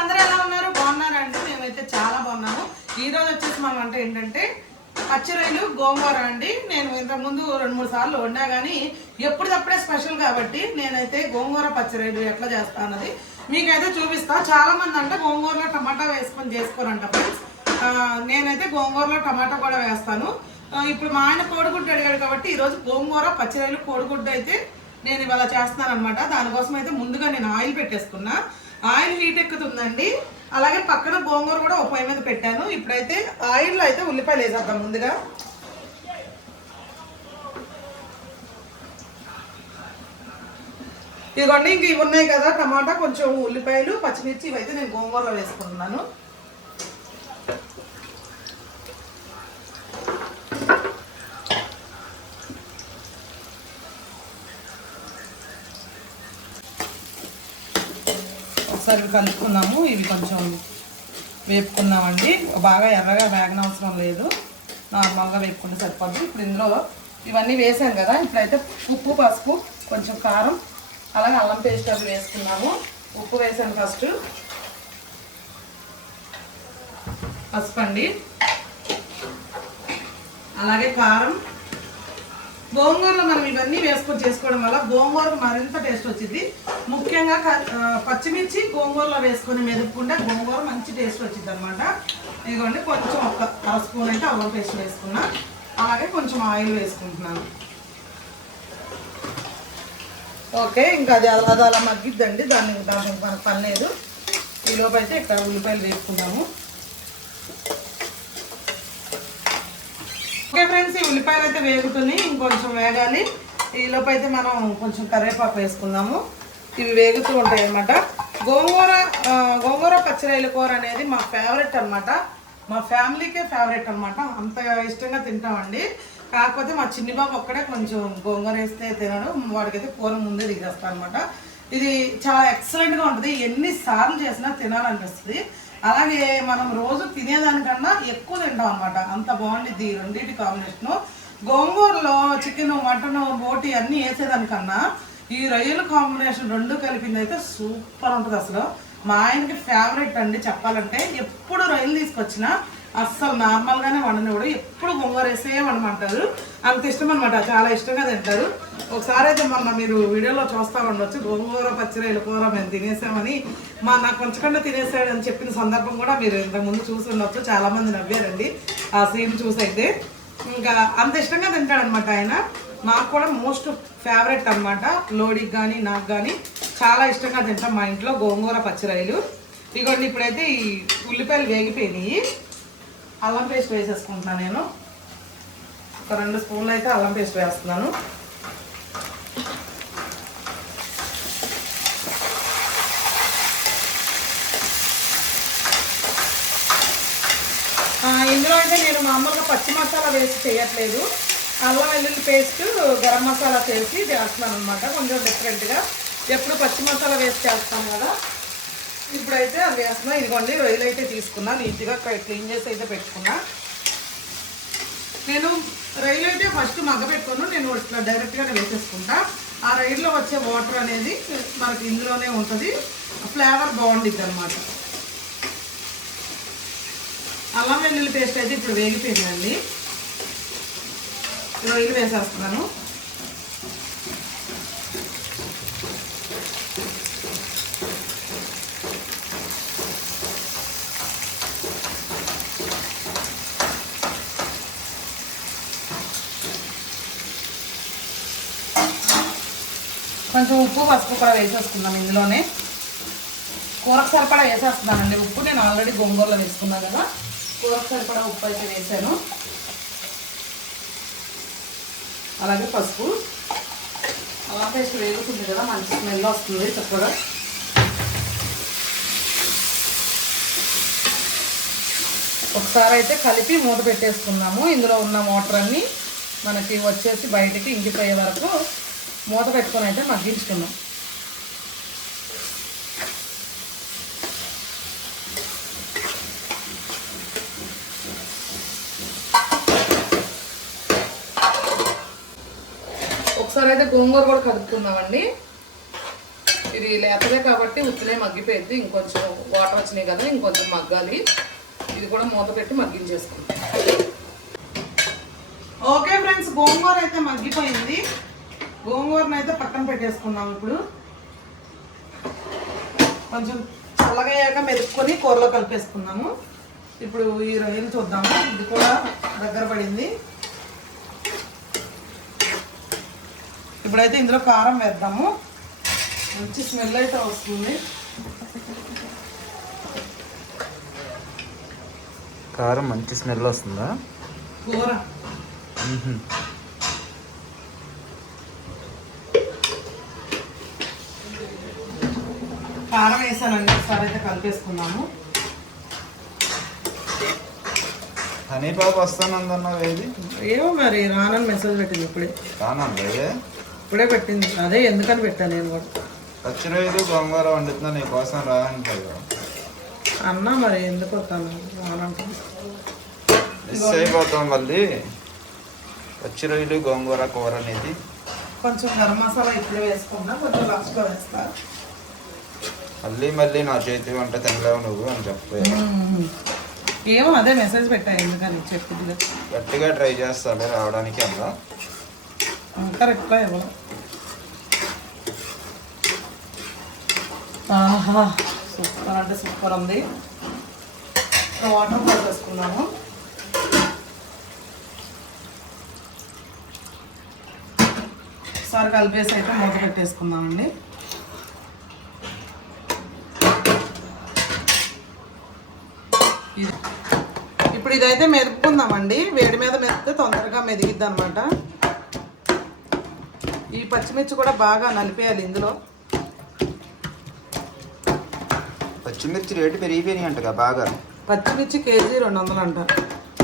అందరూ ఎలా ఉన్నారు? బాగున్నారండి మేమైతే చాలా బాగున్నాము. ఈరోజు వచ్చేసి మనం అంటే ఏంటంటే పచ్చిరొయ్యలు గోంగూర అండి. నేను ఇంతకుముందు రెండు మూడు సార్లు వండా కానీ ఎప్పటికప్పుడే స్పెషల్ కాబట్టి నేనైతే గోంగూర పచ్చిరొయ్యలు ఎట్లా చేస్తా అన్నది మీకైతే చూపిస్తా. చాలా మంది అంటే గోంగూరలో టమాటా వేసుకొని చేసుకోరంట ఫ్రెండ్స్. నేనైతే గోంగూరలో టమాటా కూడా వేస్తాను. ఇప్పుడు మా ఆయన కోడిగుడ్డు అడిగాడు కాబట్టి ఈరోజు గోంగూర పచ్చిరొయ్యలు కోడిగుడ్డు అయితే నేను ఇవాళ చేస్తున్నాను అనమాట దానికోసం అయితే ముందుగా నేను ఆయిల్ పెట్టేసుకున్నా. ఆయిల్ హీట్ ఎక్కుతుందండి. అలాగే పక్కన గోంగూర కూడా ఒక పొయ్యి మీద పెట్టాను. ఇప్పుడైతే ఆయిల్లో అయితే ఉల్లిపాయలు వేసేద్దాం ముందుగా. ఇదిగోండి ఇంక ఇవి ఉన్నాయి కదా టమాటా కొంచెం ఉల్లిపాయలు పచ్చిమిర్చి ఇవైతే నేను గోంగూరలో వేసుకుంటున్నాను. కలుపుకున్నాము. ఇవి కొంచెం వేపుకున్నామండి. బాగా ఎర్రగా వేగనవసరం లేదు. నార్మల్గా వేపుకుంటే సరిపోద్ది. ఇప్పుడు ఇందులో ఇవన్నీ వేసాం కదా. ఇప్పుడైతే ఉప్పు పసుపు కొంచెం కారం అలాగే అల్లం పేస్ట్ అవి వేసుకున్నాము. ఉప్పు వేసాను ఫస్ట్. పసుపు అండి అలాగే కారం గోంగూరలో మనం ఇవన్నీ వేసుకొని చేసుకోవడం వల్ల గోంగూర మరింత టేస్ట్ వచ్చింది. ముఖ్యంగా పచ్చిమిర్చి గోంగూరలో వేసుకొని మెదుపుకుంటే గోంగూర మంచి టేస్ట్ వచ్చింది అనమాట ఇదిగోండి కొంచెం ఒక అర స్పూన్ అయితే అల్లం పేస్ట్ వేసుకున్నా. అలాగే కొంచెం ఆయిల్ వేసుకుంటున్నాను. ఓకే ఇంకా అది అలా అది అలా మగ్గిద్దండి. దాన్ని దానికి మనకు పని లేదు. ఈ అయితే ఇక్కడ ఉల్లిపాయలు వేసుకున్నాము ఓకే ఫ్రెండ్స్ ఈ ఉల్లిపాయలు అయితే వేగుతున్నాయి ఇంకొంచెం వేగాలి. ఈ అయితే మనం కొంచెం కరివేపాకు వేసుకుందాము. ఇవి వేగుతూ ఉంటాయి అన్నమాట గోంగూర గోంగూర పచ్చిరాయల కూర అనేది మా ఫేవరెట్ అన్నమాట. మా ఫ్యామిలీకే ఫేవరెట్ అన్నమాట. అంత ఇష్టంగా తింటామండి. కాకపోతే మా చిన్ని బాబు ఒక్కడే కొంచెం గోంగూర వేస్తే తినడు. వాడికైతే కూర ముందే దిగేస్తాను అనమాట ఇది చాలా ఎక్సలెంట్గా ఉంటుంది. ఎన్నిసార్లు చేసినా తినాలనిపిస్తుంది. అలాగే మనం రోజు తినేదానికన్నా ఎక్కువ తింటాం అనమాట అంత బాగుండిద్ది ఈ రెండింటి కాంబినేషను గోంగూరలో చికెన్ మటన్ బోటి అన్నీ వేసేదానికన్నా ఈ రొయ్యల కాంబినేషన్ రెండు కలిపింది అయితే సూపర్ ఉంటుంది అసలు. మా ఆయనకి ఫేవరెట్ అండి చెప్పాలంటే. ఎప్పుడు రొయ్యలు తీసుకొచ్చినా అస్సలు నార్మల్గానే వండనివాడు ఎప్పుడు గోంగూర వేసే వండమంటారు. అంత ఇష్టం అనమాట చాలా ఇష్టంగా తింటారు. ఒకసారి అయితే మొన్న మీరు వీడియోలో చూస్తా ఉండొచ్చు. గోంగూర పచ్చిరొయ్యల కూర మేము తినేసామని. మా నాకు కొంచెం తినేసాడు అని చెప్పిన సందర్భం కూడా మీరు ఇంతకుముందు చూసి ఉండొచ్చు. చాలామంది నవ్వారండి. ఆ సీన్ చూసి అయితే ఇంకా అంత ఇష్టంగా తింటాడనమాట ఆయన. నాకు కూడా మోస్ట్ ఫేవరెట్ అన్నమాట. లోడికి కానీ నాకు కానీ చాలా ఇష్టంగా తింటాం మా ఇంట్లో గోంగూర పచ్చిరాయలు ఇదిగోండి ఇప్పుడైతే ఈ ఉల్లిపాయలు వేగిపోయినాయి. అల్లం పేస్ట్ వేసేసుకుంటున్నాను నేను. ఒక రెండు స్పూన్లు అయితే అల్లం పేస్ట్ వేస్తున్నాను. ఇందులో అయితే నేను మామూలుగా పచ్చి మసాలా వేసి చేయట్లేదు. అల్లం వెల్లుల్లి పేస్ట్ గరం మసాలా చేసి చేస్తున్నాను అనమాట కొంచెం డిఫరెంట్గా ఎప్పుడు పచ్చి మసాలా వేసి చేస్తాం కదా. ఇప్పుడైతే అది వేస్తున్నా ఇదిగోండి రొయ్యలు అయితే తీసుకున్నా నీట్గా క్లీన్ చేసి అయితే పెట్టుకున్నా. నేను రొయ్యలు అయితే ఫస్ట్ మగ్గ పెట్టుకోను నేను ఇట్లా డైరెక్ట్గానే వేసేసుకుంటా. ఆ రొయ్యలో వచ్చే వాటర్ అనేది మనకి ఇందులోనే ఉంటుంది. ఫ్లేవర్ బాగుండిద్ది అనమాట అల్లం వెల్లుల్లి పేస్ట్ అయితే ఇప్పుడు వేగిపోయిందండి. రొయ్యలు వేసేస్తున్నాను. కొంచెం ఉప్పు పసుపు కూడా వేసేసుకుందాం ఇందులోనే. కూరకు సరిపడా వేసేస్తున్నానండి ఉప్పు. నేను ఆల్రెడీ గోంగూరలో వేసుకున్నాను కదా. కూరకు సరిపడా ఉప్పు అయితే వేసాను. అలాగే పసుపు. అలా పేస్ట్ వేగుతుంది కదా మంచి స్మెల్ వస్తుంది చక్కగా. ఒకసారి అయితే కలిపి మూత పెట్టేసుకున్నాము. ఇందులో ఉన్న వాటర్ అన్నీ మనకి వచ్చేసి బయటికి ఇంకిపోయే వరకు మూత పెట్టుకొని అయితే మగ్గించుకున్నాం ఒకసారి అయితే గోంగూర కూడా కలుపుకుందామండి. ఇది లేతదే కాబట్టి ఉత్తినే మగ్గిపోయింది. ఇంకొంచెం వాటర్ వచ్చినాయి కదా ఇంకొంచెం మగ్గాలి. ఇది కూడా మూత పెట్టి మగ్గించేసుకుంటాం ఓకే ఫ్రెండ్స్ గోంగూర అయితే మగ్గిపోయింది. గోంగూరను అయితే పక్కన పెట్టేసుకున్నాం ఇప్పుడు. కొంచెం చల్లగా అయ్యాక మెదుపుకొని కూరలో కలిపేసుకున్నాము. ఇప్పుడు ఈ రొయ్యలు చూద్దాము. ఇది కూడా దగ్గర పడింది. ఇప్పుడైతే ఇందులో కారం వేద్దాము. మంచి స్మెల్ అయితే వస్తుంది. కారం మంచి స్మెల్ వస్తుందా? కూర. కారం వేసానండి ఒకసారి అయితే కలిపేసుకున్నాము హనీ పాప వస్తానందన్నావు ఏది ఏమో మరి రానని మెసేజ్ పెట్టింది ఇప్పుడే. రానండి ఇప్పుడే పెట్టింది. అదే ఎందుకని పెట్టాను నేను కూడా. పచ్చి రోజులు గోంగూర వండుతున్నా నీ కోసం రానంటావు అన్న మరి ఎందుకు వస్తాను? రానంటుంది మిస్ అయిపోతాం మళ్ళీ. పచ్చి రోజులు గోంగూర కూర అనేది. కొంచెం గరం మసాలా ఇప్పుడే వేసుకున్నా కొంచెం లాస్ట్లో వేస్తా. మళ్ళీ మళ్ళీ నా చేతి వంట తినలేవు నువ్వు అని చెప్పే ఏమో అదే మెసేజ్ పెట్టా ఎందుకని చెప్పింది. గట్టిగా ట్రై చేస్తాలే రావడానికి అలా ఇంకా రిప్లై ఆహా సూపర్ అంటే సూపర్ ఉంది. వాటర్ పోసేసుకున్నాము ఒకసారి కలిపేసి అయితే మూత పెట్టేసుకుందామండి. ఇది. ఇప్పుడు ఇదైతే మెదుపుకుందామండి. వేడి మీద మెదిపితే తొందరగా మెదిగిద్ది అనమాట ఈ పచ్చిమిర్చి కూడా బాగా నలిపేయాలి ఇందులో. పచ్చిమిర్చి రేటు పెరిగిపోయినాయి అంటగా బాగా. పచ్చిమిర్చి కేజీ రెండు వందలు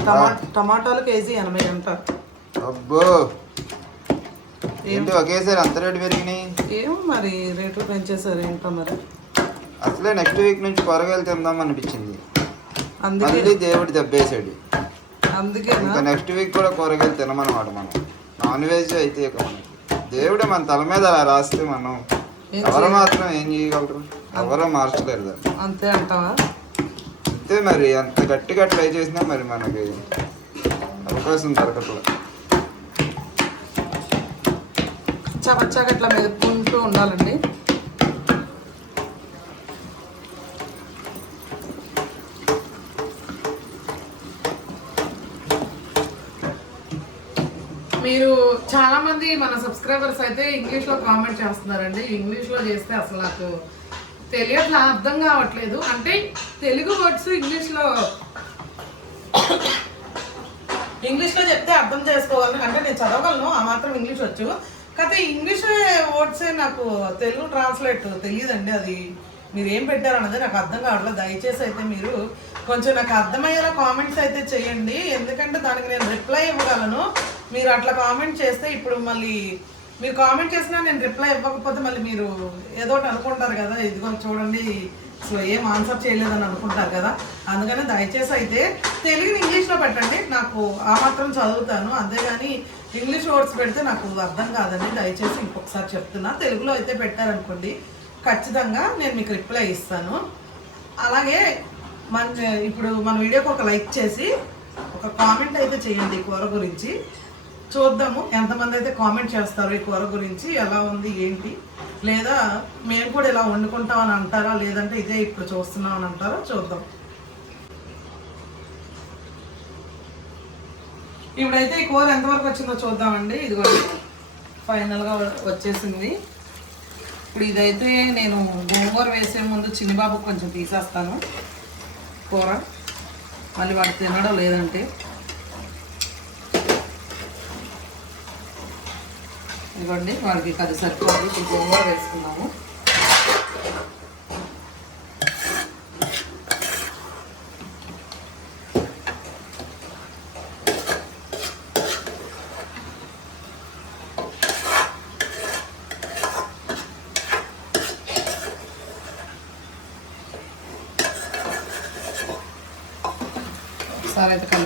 టమా టమాటాలు కేజీ ఎనభై అంటారు అబ్బో ఏంటి ఒకేసారి అంత రేటు పెరిగినాయి? ఏమో మరి రేట్లు పెంచేసారు ఏంటో మరి. అసలే నెక్స్ట్ వీక్ నుంచి కూరగాయలు తిందాం అనిపించింది. అందుకే మళ్ళీ దేవుడు దెబ్బేసాడు అందుకేనా? ఇంకా నెక్స్ట్ వీక్ కూడా కూరగాయలు తినమన్నమాట మనం. నాన్ వెజ్ అయితే ఇక మనకి దేవుడే మన తల మీద అలా రాస్తే మనం ఏం ఎవరు మాత్రం ఏం చేయగలరు? ఎవరో మార్చలేరు దాన్ని. అంతే అంటావా? అంతే మరి. అంత గట్టిగా ట్రై చేసినా మరి మనకి అవకాశం దొరకట్లేదు చవచ్చాగా ఇట్లా మెదుపుకుంటూ ఉండాలండి. మీరు చాలా మంది మన సబ్స్క్రైబర్స్ అయితే ఇంగ్లీష్లో కామెంట్ చేస్తున్నారండి. ఇంగ్లీష్లో చేస్తే అసలు నాకు తెలియట్లా అర్థం కావట్లేదు. అంటే తెలుగు వర్డ్స్ ఇంగ్లీష్లో ఇంగ్లీష్లో చెప్తే అర్థం చేసుకోవాలని అంటే నేను చదవగలను ఆ మాత్రం ఇంగ్లీష్ వచ్చు. కాకపోతే ఇంగ్లీష్ వర్డ్సే నాకు తెలుగు ట్రాన్స్లేట్ తెలియదండి అది. మీరు ఏం పెట్టారన్నది నాకు అర్థం కావట్లేదు. దయచేసి అయితే మీరు కొంచెం నాకు అర్థమయ్యేలా కామెంట్స్ అయితే చేయండి. ఎందుకంటే దానికి నేను రిప్లై ఇవ్వగలను. మీరు అట్లా కామెంట్ చేస్తే ఇప్పుడు మళ్ళీ మీరు కామెంట్ చేసినా నేను రిప్లై ఇవ్వకపోతే మళ్ళీ మీరు ఏదో ఒకటి అనుకుంటారు కదా ఇదిగో చూడండి అసలు ఏం ఆన్సర్ చేయలేదని అనుకుంటారు కదా. అందుకని దయచేసి అయితే తెలుగుని ఇంగ్లీష్లో పెట్టండి. నాకు ఆ మాత్రం చదువుతాను. అంతేగాని ఇంగ్లీష్ వర్డ్స్ పెడితే నాకు అర్థం కాదండి దయచేసి ఇంకొకసారి చెప్తున్నా. తెలుగులో అయితే పెట్టారనుకోండి ఖచ్చితంగా నేను మీకు రిప్లై ఇస్తాను. అలాగే మన ఇప్పుడు మన వీడియోకి ఒక లైక్ చేసి ఒక కామెంట్ అయితే చేయండి ఈ కూర గురించి. చూద్దాము ఎంతమంది అయితే కామెంట్ చేస్తారు ఈ కూర గురించి ఎలా ఉంది ఏంటి? లేదా మేము కూడా ఇలా వండుకుంటాం అని అంటారా? లేదంటే ఇదే ఇప్పుడు చూస్తున్నాం అని అంటారా? చూద్దాం. ఇప్పుడైతే ఈ కూర ఎంతవరకు వచ్చిందో చూద్దామండి. ఇదిగోండి. ఫైనల్గా వచ్చేసింది. ఇప్పుడు ఇదైతే నేను గోంగూర వేసే ముందు చిన్నబాబు కొంచెం తీసేస్తాను. కూర. మళ్ళీ వాడు తినడం లేదంటే. ఇవ్వండి వాడికి అది సరిపోదు ఇప్పుడు గోంగూర వేసుకున్నాము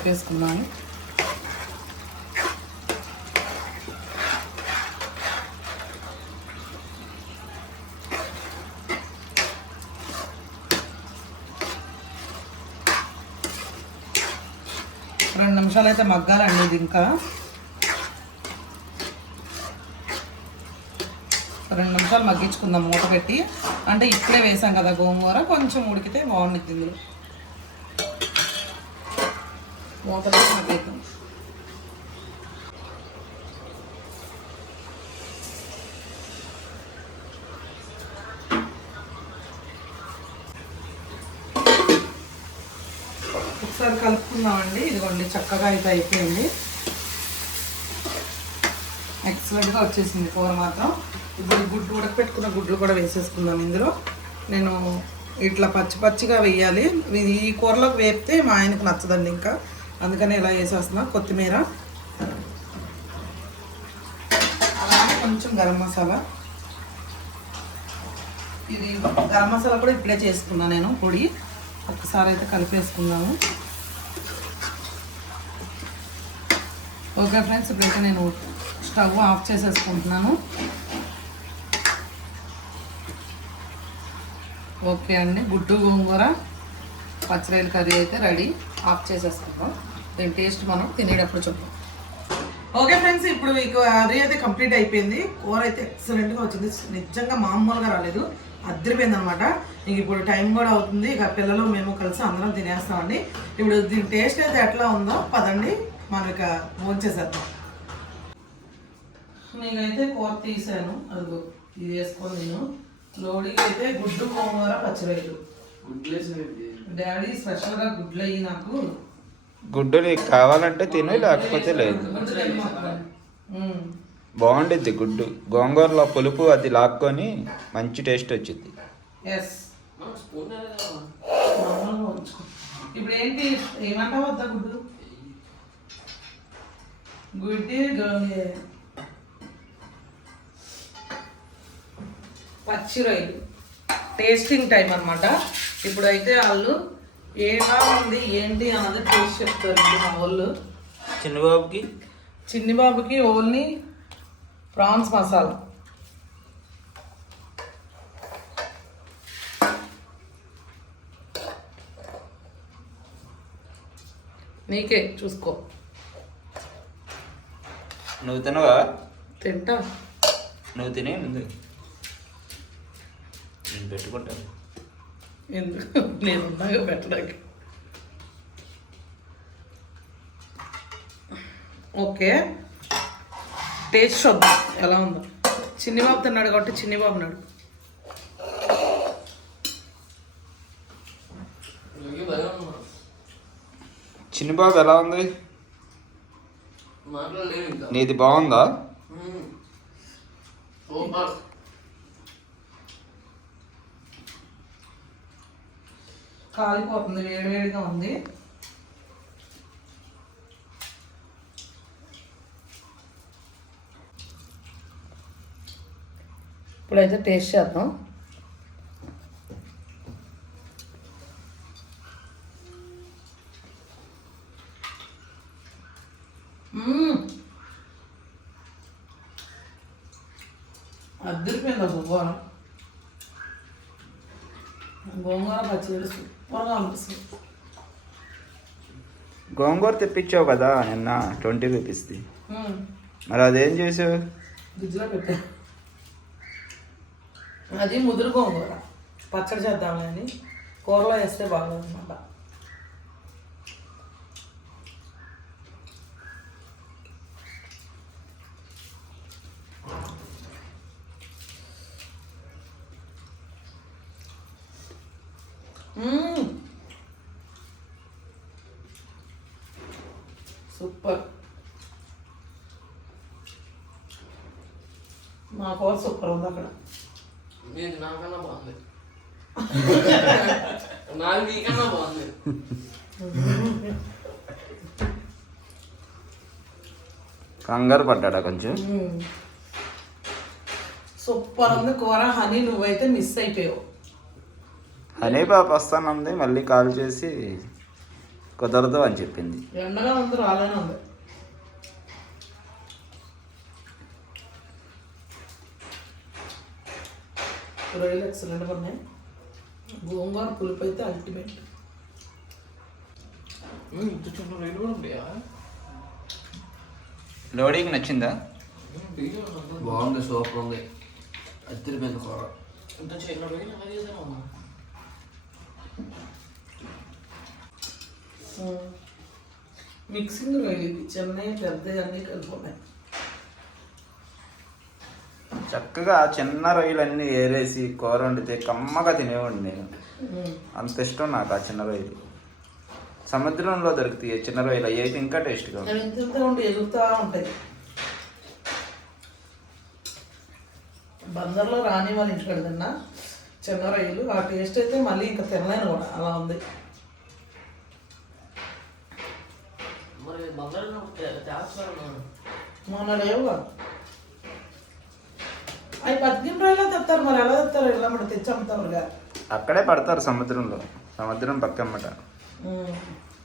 కలిపేసుకున్నాను రెండు నిమిషాలు అయితే మగ్గాలండి ఇది ఇంకా. రెండు నిమిషాలు మగ్గించుకుందాం మూట పెట్టి. అంటే ఇప్పుడే వేసాం కదా గోంగూర కొంచెం ఉడికితే బాగుంటుంది ఇందులో. మూత పెట్టి ఒకసారి కలుపుకుందామండి. ఇదిగోండి చక్కగా అయితే అయిపోయింది. ఎక్సలెంట్గా వచ్చేసింది కూర మాత్రం. ఇప్పుడు గుడ్డు ఉడకపెట్టుకున్న గుడ్లు కూడా వేసేసుకుందాం ఇందులో. నేను ఇట్లా పచ్చి పచ్చిగా వేయాలి. ఈ కూరలోకి వేపితే మా ఆయనకు నచ్చదండి ఇంకా. అందుకని ఇలా వేసేస్తున్నా కొత్తిమీర. అలాగే కొంచెం గరం మసాలా. ఇది గరం మసాలా కూడా ఇప్పుడే చేసుకున్నా నేను పొడి. ఒకసారి అయితే కలిపేసుకున్నాను ఓకే ఫ్రెండ్స్ ఇప్పుడైతే నేను స్టవ్ ఆఫ్ చేసేసుకుంటున్నాను. ఓకే అండి గుడ్డు గోంగూర పచ్చిరాయల కర్రీ అయితే రెడీ. ఆఫ్ చేసేసుకుంటాం దీని టేస్ట్ మనం తినేటప్పుడు చూద్దాం. ఓకే ఫ్రెండ్స్ ఇప్పుడు మీకు కర్రీ అయితే కంప్లీట్ అయిపోయింది. కూర అయితే ఎక్సలెంట్గా వచ్చింది. నిజంగా మామూలుగా రాలేదు. అద్దరిపోయింది అనమాట ఇంక ఇప్పుడు టైం కూడా అవుతుంది. ఇక పిల్లలు మేము కలిసి అందరం తినేస్తామండి. ఇప్పుడు దీని టేస్ట్ అయితే ఎట్లా ఉందో పదండి. మనం ఇక భోంచేసేద్దాం నేనైతే కూర తీసాను. అదిగో ఇది వేసుకొని నేను లోడికి అయితే గుడ్డు గోంగూర పచ్చిరొయ్యలు డాడీ స్పెషల్గా గుడ్లు అయ్యి నాకు గుడ్డు నీకు కావాలంటే తిను లేకపోతే లేదు. బాగుండిద్ది గుడ్డు. గోంగూరలో పులుపు అది లాక్కొని మంచి టేస్ట్ వచ్చింది ఇప్పుడు ఏంటి? ఏమంటావు వద్దా గుడ్డు? గుడ్డి పచ్చి రొయ్యలు. టేస్టింగ్ టైం అనమాట ఇప్పుడైతే వాళ్ళు ఏలా ఉంది ఏంటి అన్నది టేస్ట్ చెప్తారు ఇప్పుడు మా వాళ్ళు. చిన్నబాబుకి? చిన్ని బాబుకి ఓన్లీ ప్రాన్స్ మసాలా. నీకే చూసుకో. నువ్వు తినవా? తింటా. నువ్వు తినే ముందు. నేను పెట్టుకుంటాను. ఎందుకు నేను ఉన్నాగా పెట్టడానికి. ఓకే. టేస్ట్ చూద్దాం ఎలా ఉందో. చిన్ని బాబు తిన్నాడు కాబట్టి చిన్ని బాబు నాడు చిన్నబాబు ఎలా ఉంది? నీది బాగుందా? కాలిపోతుంది వేడివేడిగా ఉంది. ఇప్పుడైతే టేస్ట్ చేద్దాం మ్మ్. అద్దరిపోయింది అసలు కూర గోంగూర అనిపిస్తుంది తెప్పించావు కదా నిన్న ట్వంటీ రూపీస్ది. మరి అదేం చేసావు? ఫ్రిడ్జ్లో పెట్టా. అది ముదురు గోంగూర. పచ్చడి చేద్దామని అని. కూరలో వేస్తే బాగుంది అనమాట సూపర్ మా కూర సూపర్ ఉంది అక్కడ నీది నాకన్నా బాగుంది. నాది నీకన్నా బాగుంది. కంగారు పడ్డాడా కొంచెం? సూపర్ ఉంది కూర హనీ నువ్వైతే మిస్ అయిపోయావు. హనీ పాప వస్తానంది మళ్ళీ కాల్ చేసి కుదరదు అని చెప్పింది. ఎండగా ఉంది రాలేనే రొయ్యలు ఎక్సలెంట్గా ఉన్నాయి గోంగూర పులుపు అయితే అల్టిమేట్ ఇంత చిన్న రైలు కూడా ఉంటాయా లోడీకి నచ్చిందా? బాగుంది సూపర్ ఉంది. అద్దరిపోయింది కూర. ఇంత చిన్న పోయి నాకు చేసామమ్మా మిక్సింగ్ ఇది చెన్నై పెద్ద అన్నీ కలిపి చక్కగా చిన్న రొయ్యలన్నీ ఏరేసి కూర వండితే కమ్మగా తినేవాడిని నేను. అంత ఇష్టం నాకు ఆ చిన్న రొయ్యలు. సముద్రంలో దొరుకుతాయి చిన్న రొయ్యలు అవి అయితే ఇంకా టేస్ట్గా ఉంటాయి. బందర్లో రాని వాళ్ళ ఇంటికి తిన్నా చిన్న రొయ్యలు ఆ టేస్ట్ అయితే మళ్ళీ ఇంకా తినలేను కూడా అలా ఉంది. మొన్న లేవుగా అవి పద్దెనిమిది రోజులు తెస్తారు మరి ఎలా తెస్తారు ఎలా మరి తెచ్చి అమ్ముతారుగా అక్కడే పడతారు సముద్రంలో సముద్రం పక్కమ్మట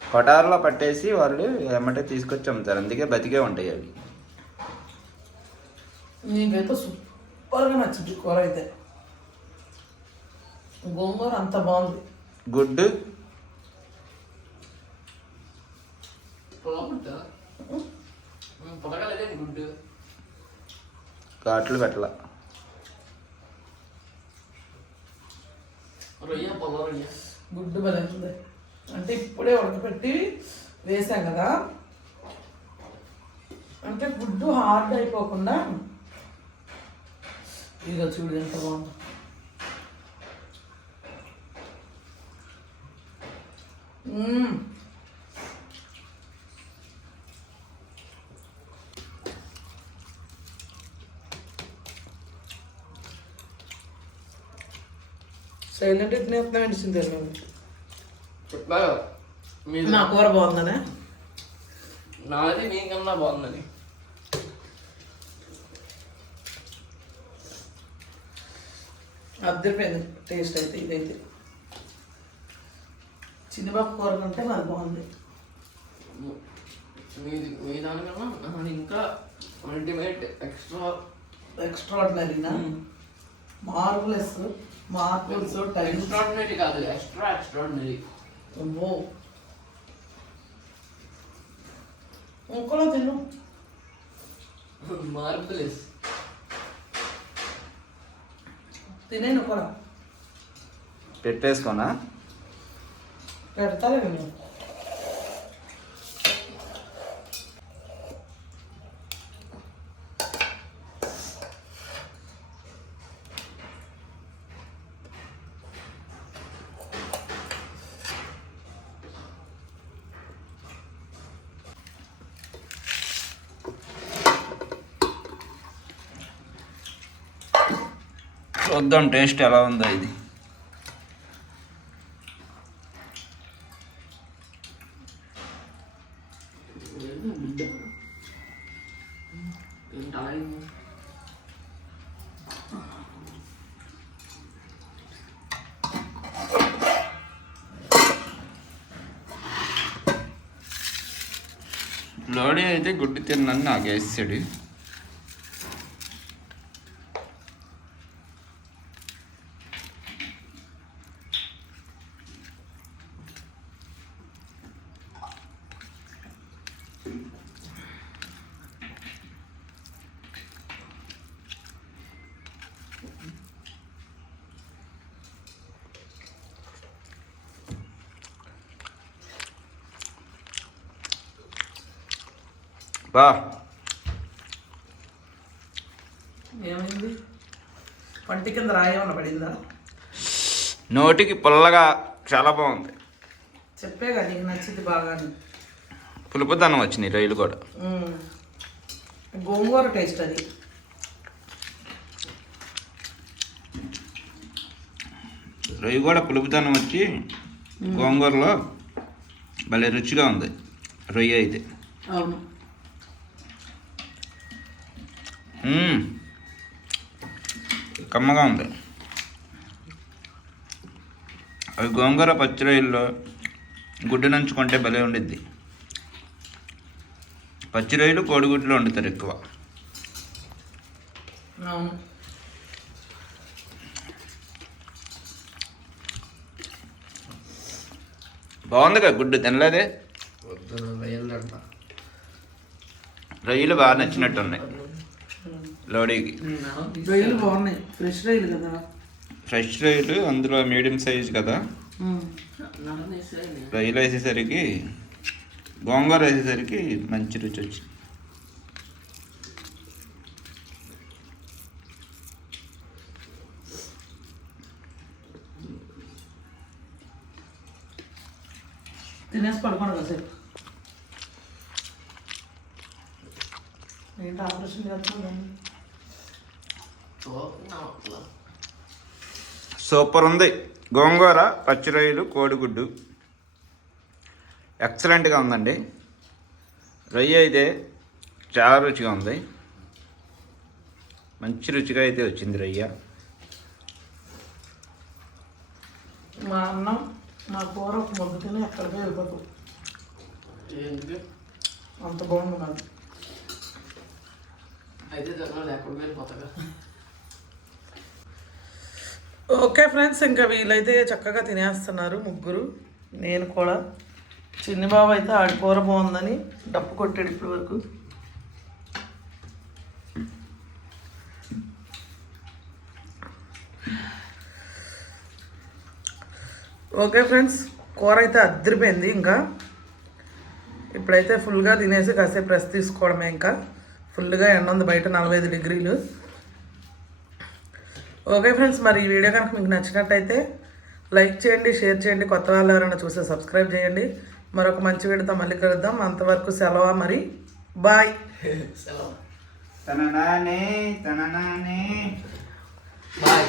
కొటారులో పట్టేసి వాళ్ళు ఎమ్మటే తీసుకొచ్చి అమ్ముతారు అందుకే బతికే ఉంటాయి అవి. నీకైతే సూపర్గా నచ్చింది కూర అయితే. గోంగూర అంత బాగుంది. గుడ్డు. ఘాట్లు పెట్టల. రొయ్య రొయ్య. గుడ్డు బలంది అంటే ఇప్పుడే ఉడకపెట్టి వేసాం కదా. అంటే గుడ్డు హార్డ్ అయిపోకుండా ఇదిగో చూడు ఎంత బాగుంది. మ్మ్. సైలెంట్ తినేస్తున్నాం కదా, మీది నా కూర బాగుందనే? నాది నీకన్నా బాగుందని. అద్దరిపోయింది టేస్ట్ అయితే ఇదైతే. చిన్నబాబు కూర కంటే నాకు బాగుంది. మీది మీ దానికన్నా నాది ఇంకా అల్టిమేట్ ఎక్స్ట్రా ఎక్స్ట్రాడినరీనా మార్పులెస్ మార్పుల్స్ టైమ్స్ ఎక్స్ట్రాడినరీ కాదు ఎక్స్ట్రా ఎక్స్ట్రాడినరీ ఓ ఇంకోలో తిను. మార్బులెస్ తినేను కూర పెట్టేసుకోనా? పెడతాలే నేను. చూద్దాం టేస్ట్ ఎలా ఉందో ఇది. లోడీ అయితే గుడ్డు తిన్నాను నాకు వేసాడు బా ఏమైంది? పంటి కింద రాయేమన్నా పడిందా? నోటికి పుల్లగా చాలా బాగుంది. చెప్పేగా నీకు నచ్చింది బాగా. పులుపుదనం వచ్చినాయి రొయ్యలు కూడా. గోంగూర టేస్ట్ అది. రొయ్య కూడా పులుపుదనం వచ్చి గోంగూరలో భలే రుచిగా ఉంది రొయ్య అయితే. అవును మ్మ్. కమ్మగా ఉంది. అవి గోంగూర పచ్చి రొయ్యల్లో గుడ్డు నంచుకుంటే భలే ఉండిద్ది. పచ్చి రొయ్యలు కోడిగుడ్లు వండుతారు ఎక్కువ. అవును. బాగుందిగా గుడ్డు తినలేదే? రొయ్యలు బాగా నచ్చినట్టు ఉన్నాయి లోడీకి రొయ్యలు బాగున్నాయి. ఫ్రెష్ రొయ్యలు కదా? ఫ్రెష్ రొయ్యలు అందులో మీడియం సైజ్ కదా. రొయ్యలు వేసేసరికి గోంగూర వేసేసరికి మంచి రుచి వచ్చింది తినేసి పడుకోండి కాసేపు. ఏంటి ఆపరేషన్ చేస్తున్నాను సూపర్ ఉంది. గోంగూర పచ్చి రొయ్యలు కోడిగుడ్డు. ఎక్సలెంట్గా ఉందండి. రొయ్య అయితే చాలా రుచిగా ఉంది. మంచి రుచిగా అయితే వచ్చింది రొయ్య. మా అన్నం మా కూర ఒక ముద్ద తిని ఎక్కడికే వెళ్ళిపోతాం. ఎందుకు అంత బాగుంది నాకు. అయితే జనాలు ఎక్కడ వెళ్ళిపోతాగా ఓకే ఫ్రెండ్స్ ఇంకా వీళ్ళైతే చక్కగా తినేస్తున్నారు ముగ్గురు. నేను కూడా. చిన్ని బాబు అయితే ఆడి కూర బాగుందని డప్పు కొట్టాడు ఇప్పటి వరకు. ఓకే ఫ్రెండ్స్ కూర అయితే అద్దరిపోయింది ఇంకా. ఇప్పుడైతే ఫుల్గా తినేసి కాసేపు రెస్ట్ తీసుకోవడమే ఇంకా. ఫుల్గా ఎండ ఉంది బయట నలభై ఐదు డిగ్రీలు. ఓకే ఫ్రెండ్స్ మరి ఈ వీడియో కనుక మీకు నచ్చినట్టయితే లైక్ చేయండి షేర్ చేయండి కొత్త వాళ్ళు ఎవరైనా చూస్తే సబ్స్క్రైబ్ చేయండి. మరొక మంచి వీడియోతో మళ్ళీ కలుద్దాం. అంతవరకు సెలవు మరి? బాయ్. సెలవు. తననానే తననానే. బాయ్.